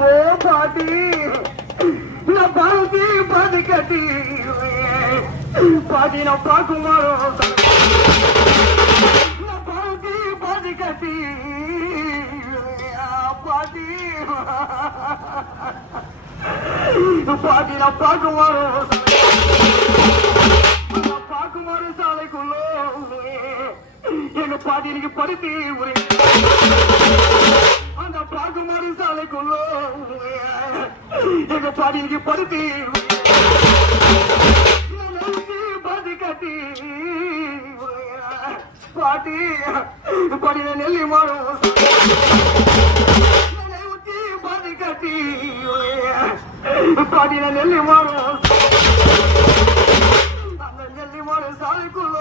ஓ பாட்டி நான் பாட்டி பாட்டி கட்டி பாட்டி நான் பாக்குமாரோ நான் பாட்டி பாட்டி கட்டி பாட்டி பாட்டி நான் பாக்குமாரோ பாக்குமாறு சாலைக்குள்ள எங்க பாட்டி நீங்க படுத்தி அந்த பாக்குமாறு சாலைக்குள்ள எங்க பாட்டி நீங்க படுத்தி பாட்டி கட்டி பாட்டி படின நெல்லி மாறும் பாட்டி கட்டி பாட்டின நெல்லி மாறும் அந்த நெல்லி மாறு சாலைக்குள்ள